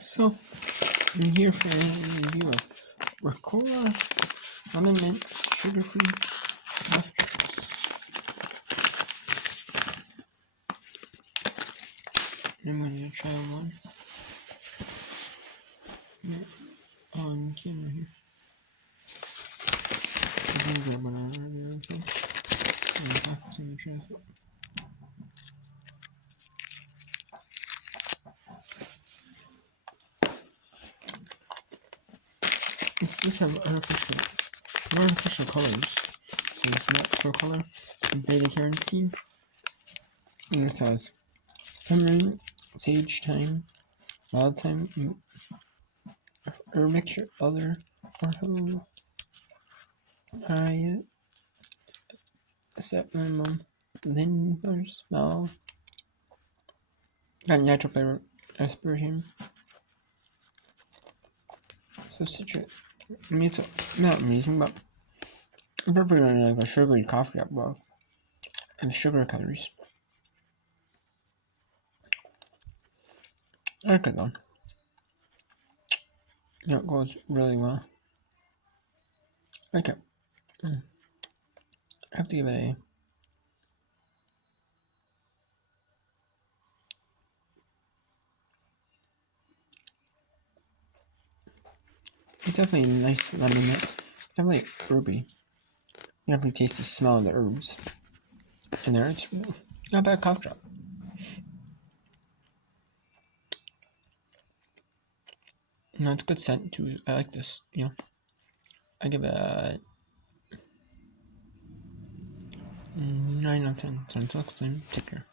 So, I'm here for a review of Ricola Lemon Mint Sugar-Free Puff Chips. I'm going to try one on camera here. I'm going to grab one out of there. These have artificial colors. So it's natural color, beta carotene, and it has tamarind, sage thyme, wild thyme, herb mixture, other, ortho, riot, set minimum, then smell, got natural flavor, aspartame, so citrus. I mean, it's not amazing, but I'm perfectly like a sugary coffee cup well, and sugar calories. I like it though. Yeah, it goes really well. I like it. I have to give it a. It's definitely a nice lemon mint. Definitely herby. You definitely taste the smell of the herbs in there. It's not a bad cough drop. No, it's a good scent too. I like this. I give it a 9 out of 10. So until next time, take care.